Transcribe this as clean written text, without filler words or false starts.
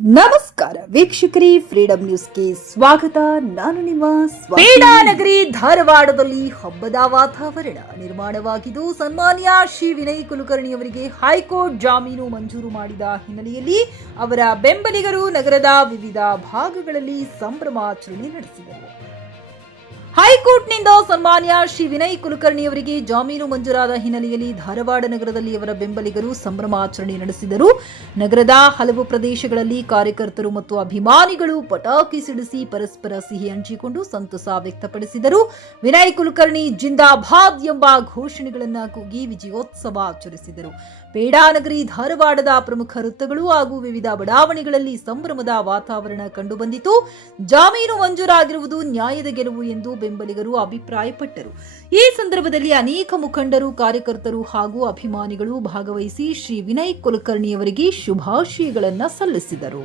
ನಮಸ್ಕಾರ ವೀಕ್ಷಕರೇ, ಫ್ರೀಡಂ ನ್ಯೂಸ್ಗೆ ಸ್ವಾಗತ. ನಾನು ನಿಮ್ಮ ಪೇಡಾನಗರಿ ಧಾರವಾಡದಲ್ಲಿ ಹಬ್ಬದ ವಾತಾವರಣ ನಿರ್ಮಾಣವಾಗಿದ್ದು, ಸನ್ಮಾನ್ಯ ಶ್ರೀ ವಿನಯ್ ಕುಲಕರ್ಣಿ ಅವರಿಗೆ ಹೈಕೋರ್ಟ್ ಜಾಮೀನು ಮಂಜೂರು ಮಾಡಿದ ಹಿನ್ನೆಲೆಯಲ್ಲಿ ಅವರ ಬೆಂಬಲಿಗರು ನಗರದ ವಿವಿಧ ಭಾಗಗಳಲ್ಲಿ ಸಂಭ್ರಮಾಚರಣೆ ನಡೆಸಿದರು. ಹೈಕೋರ್ಟ್ನಿಂದ ಸನ್ಮಾನ್ಯ ಶ್ರೀ ವಿನಯ್ ಕುಲಕರ್ಣಿ ಅವರಿಗೆ ಜಾಮೀನು ಮಂಜೂರಾದ ಹಿನ್ನೆಲೆಯಲ್ಲಿ ಧಾರವಾಡ ನಗರದಲ್ಲಿ ಅವರ ಬೆಂಬಲಿಗರು ಸಂಭ್ರಮಾಚರಣೆ ನಡೆಸಿದರು. ನಗರದ ಹಲವು ಪ್ರದೇಶಗಳಲ್ಲಿ ಕಾರ್ಯಕರ್ತರು ಮತ್ತು ಅಭಿಮಾನಿಗಳು ಪಟಾಕಿ ಸಿಡಿಸಿ ಪರಸ್ಪರ ಸಿಹಿ ಹಂಚಿಕೊಂಡು ಸಂತಸ ವ್ಯಕ್ತಪಡಿಸಿದರು. ವಿನಯ್ ಕುಲಕರ್ಣಿ ಜಿಂದಾಬಾದ್ ಎಂಬ ಘೋಷಣೆಗಳನ್ನು ಕೂಗಿ ವಿಜಯೋತ್ಸವ ಆಚರಿಸಿದರು. ಪೇಡಾನಗರಿ ಧಾರವಾಡದ ಪ್ರಮುಖ ವೃತ್ತಗಳು ಹಾಗೂ ವಿವಿಧ ಬಡಾವಣೆಗಳಲ್ಲಿ ಸಂಭ್ರಮದ ವಾತಾವರಣ ಕಂಡುಬಂದಿತು. ಜಾಮೀನು ಮಂಜೂರಾಗಿರುವುದು ನ್ಯಾಯದ ಗೆಲುವು ಎಂದು ಬೆಂಬಲಿಗರು ಅಭಿಪ್ರಾಯಪಟ್ಟರು. ಈ ಸಂದರ್ಭದಲ್ಲಿ ಅನೇಕ ಮುಖಂಡರು, ಕಾರ್ಯಕರ್ತರು ಹಾಗೂ ಅಭಿಮಾನಿಗಳು ಭಾಗವಹಿಸಿ ಶ್ರೀ ವಿನಯ್ ಕುಲಕರ್ಣಿ ಅವರಿಗೆ ಶುಭಾಶಯಗಳನ್ನು ಸಲ್ಲಿಸಿದರು.